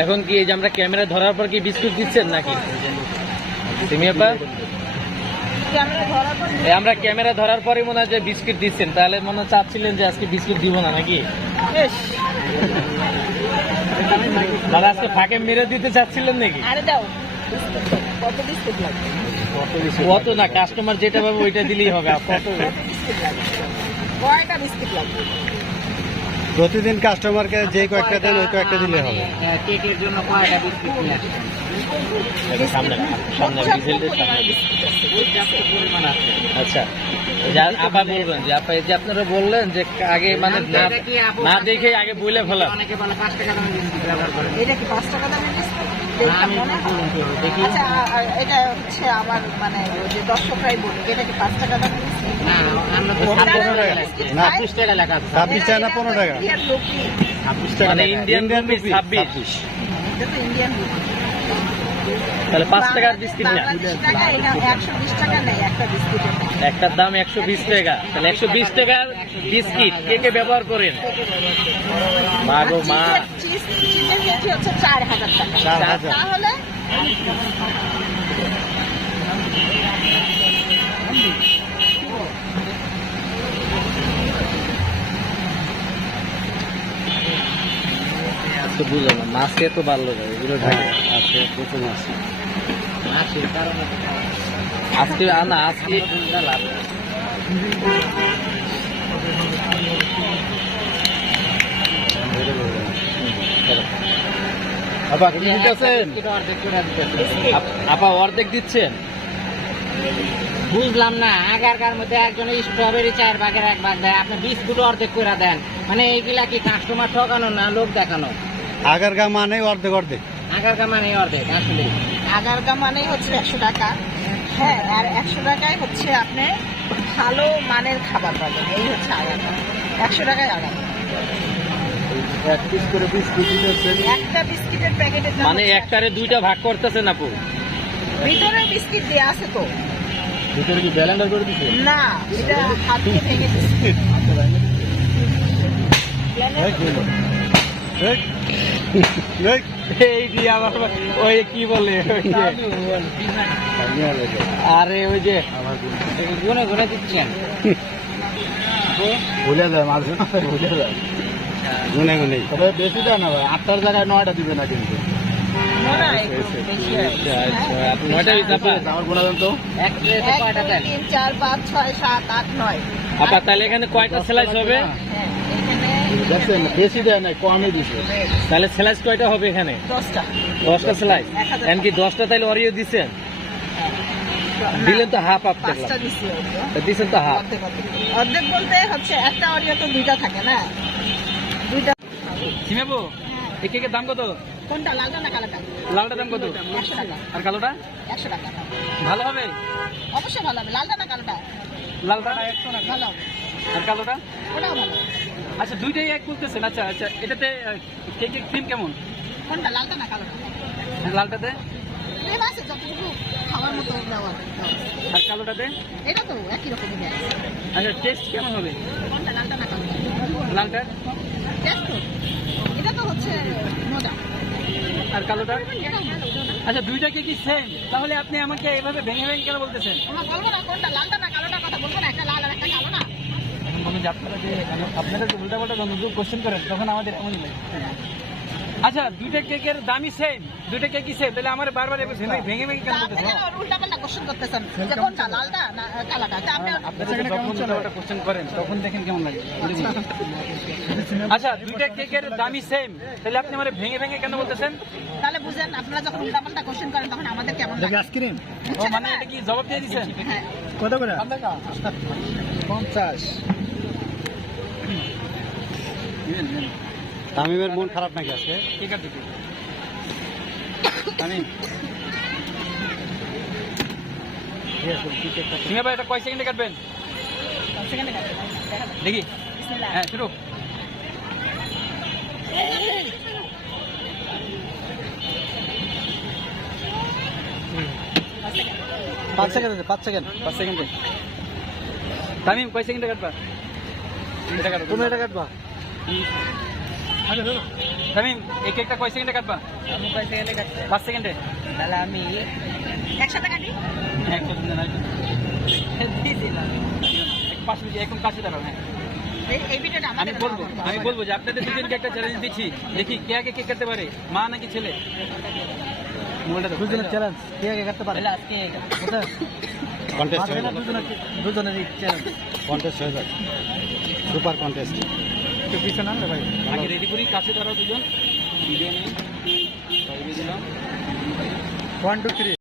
এখন কি এই যে আমরা ক্যামেরা ধরার পর কি বিস্কুট দিচ্ছেন নাকি সিমিয়াপা? আমরা ক্যামেরা ধরার পরে মনে হয় যে বিস্কুট দিচ্ছেন, তাহলে মনে চাচ্ছিলেন যে আজকে বিস্কুট দিব না নাকি? দাদা আজকে ফাঁকে মেরে দিতে চাচ্ছিলেন নাকি? কত না, কাস্টমার যেটা পাবে ওইটা দিলেই হবে। প্রতিদিন কাস্টমারকে যে কয়েকটা দেন ওই কয়েকটা দিলে হবে। কেকের জন্য কয়টা বিস্কুট লাগবে? আচ্ছা, আপা বলবেন যে আপা এই যে আপনারা বললেন যে আগে মানে না দেখে আগে বলে ফেলা। অনেকে বলে 5 টাকা দামের বিস্কুট ব্যবহার করে। এটা কি 5 টাকা দামের বিস্কুট? দেখি আচ্ছা, এটা হচ্ছে আমার মানে যে দর্শকরাই বলি এটা কি 5 টাকা দামের বিস্কুট? না, আমরা তো 15 টাকা। 26 টাকা লেখা আছে। 26 টাকা না 15 টাকা? Indian rupee. 26 টাকা। মানে ইন্ডিয়ান রুপি 26। এটা তো ইন্ডিয়ান রুপি। তাহলে 5 টাকার বিস্কুট না, বাংলাদেশি টাকা এটা 120 টাকা নেই একটা বিস্কুটের। একটার দাম 120 টাকা। তাহলে 120 টাকার বিস্কিট কে কে ব্যবহার করেন? মা গো মা, চিজের কেজি হচ্ছে 4000 টাকা। 4000। তাহলে তো বুঝলাম না, মাছকে তো বাড়লো যায় এগুলো ঢাকে। আজকে প্রথম আসছে। আসে কারণে আজকে আনা আজকে লাভ। আপা কি দিতেছেন? অর্ধেক করে দিতেছে। আপা অর্ধেক দিচ্ছেন? বুঝলাম না, আগেরকার মধ্যে একজন স্ট্রবেরি 4 ভাগের 1 ভাগ দেয়, আপনি বিস্কুট অর্ধেক করে দেন। মানে এইগুলা কি কাস্টমার ঠকানো না লোক দেখানো? আগারগা মানে অর্ধেক অর্ধেক। আগেরকার মানে অর্ধেক আসলে। আগারগা মানেই হচ্ছে 100 টাকা। হ্যাঁ, আর 100 টাকায় হচ্ছে আপনি ভালো মানের খাবার পাবেন। এই হচ্ছে আগারগা। 100 টাকায় আগারগা। এক পিস করে বিস্কুট দিতেছেন। একটা বিস্কিটের প্যাকেটের দাম মানে হচ্ছে একটারে দুইটা ভাগ করতেছেন আপু? ভিতরে বিস্কিট দেয়া আছে তো? ভিতরে কি ব্যালেন্ডার করে দিতে? না, এটা হাত দিয়ে ভেঙে দিচ্ছি। এই যে আবার ওই কি বলে ওই যে, আরে ওই যে গুনে গুনে দিচ্ছেন। ভুলে যায় মাঝে মাঝে ভুলে যায়। গুনে গুনে তবে বেশি দেয় না ভাই, 8টার জায়গায় 9টা দিবে না কিন্তু। মনে হয় একটু বেশি হয়েছে। আচ্ছা আপনি নয়টা দিচ্ছেন আপা? আমার গুণা দেন তো। এক প্লেটে 1, কয়টা 2, দেন? 3, 4, 5, 6, 7, 8, 9। আপা তাহলে এখানে কয়টা স্লাইস হবে? হ্যাঁ, এখানে দেখছেন বেশি দেয় না, কমই দিছে। তাহলে স্লাইস কয়টা হবে এখানে? 10টা। 10টা স্লাইস। 1000 এমনকি 10টা তাইলে অরিও দিচ্ছেন? দিলেন তো হাফ আপ 5টা দিছি ওইটা। দিচ্ছেন তো হাফ। অর্ধেক অর্ধেক। অর্ধেক বলতে হচ্ছে একটা অরিও তো 2টা থাকে না? 2টা। সিমেবো এই কেকের দাম কত? কোনটা, লালটা না কালোটা? লালটার দাম কত? 100 টাকা। আর কালোটা? 100 টাকা। ভালো হবে? অবশ্যই ভালো হবে। লালটা না কালোটা? লালটা 100 টাকা। ভালো হবে। আর কালোটা? ওটাও ভালো। আচ্ছা দুইটাই এক বলতেছেন। আচ্ছা আচ্ছা, এটাতে কেকের ক্রিম কেমন? কোনটা, লালটা না কালোটা? লালটাতে? ক্রিম আছে যতটুকু খাওয়ার মতো দেওয়া। আর কালোটাতে? এটা তো একই রকমই দেয়। আচ্ছা টেস্ট কেমন হবে কোনটা, লালটা না কালোটা? লালটার? টেস্ট তো এটা তো হচ্ছে মজা। আর কালোটার? এটাও ভালো, ওটাও না। আচ্ছা দুইটা কি সেম? তাহলে আপনি আমাকে এভাবে ভেঙে ভেঙে কেন বলতেছেন? আমরা বলবো না কোনটা, লালটা না কালোটা কথা বলবো না। একটা লাল আর একটা কালো না। এখন বলুন যে আপনারা যে উল্টা পাল্টা কোশ্চেন করেন তখন আমাদের এমনই লাগে। আচ্ছা দুইটা কেকের দামই সেম, দুইটা কেকই সেম, তাহলে আমার বারবার ভেঙে ভেঙে কেন তা আপনি বলতেছেন? কেন উল্টাপাল্টা কোশ্চেন করতেছেন যে কোনটা, লালটা না কালোটা? তা আপনি আপনারা যখন উল্টাপাল্টা কোশ্চেন করেন তখন দেখেন কেমন লাগে। আচ্ছা দুইটা কেকের দামই সেম, তাহলে আপনি আমার ভেঙে ভেঙে কেন বলতেছেন? তাহলে বুঝেন, আপনারা যখন উল্টাপাল্টা কোশ্চেন করেন তখন আমাদের কেমন লাগে। আইসক্রিম ও মানে এটা কি জবাব দিয়ে দিচ্ছেন? হ্যাঁ। কত করে? 50। তামিমের মন খারাপ নাকি আজকে? ঠিক আছে তামিম সিমে ভাই এটা কয় সেকেন্ডে কাটবেন সেকেন্ডে কাটবে। দেখা যাক। দেখি? বিসমিল্লাহ। হ্যাঁ শুরু। পাঁচ সেকেন্ড 5 সেকেন্ডে। তামিম কয় সেকেন্ডে কাটবা? এটা কাটো। তুমি এটা কাটবা? তামিম এই কেকটা কয় সেকেন্ডে কাটবা? আমি কয় সেকেন্ডে কাটতে 5 সেকেন্ডে। তাহলে আমি একসাথে কাটি। হ্যাঁ কত দিন আগে দিয়েছিলাম 5 মিনিট এখন কাছে দাঁড়াও। হ্যাঁ এই ভিডিওটা আমি বলবো যে আপনাদের দুজনকে একটা চ্যালেঞ্জ দিচ্ছি, দেখি কে আগে কেক কাটতে পারে, মা নাকি ছেলে। মোবাইলটা দাও। দুজনের চ্যালেঞ্জ কে আগে কাটতে পারে? তাহলে আজকে কন্টেস্ট দুজনেরই চ্যালেঞ্জ। কন্টেস্ট হয়ে যাবে, সুপার কন্টেস্ট। একটু পিছনে আনলে ভাই, আগে রেডি করি, কাছে দাঁড়াও দুজন, ভিডিও নিয়ে দিলাম। 1 2 3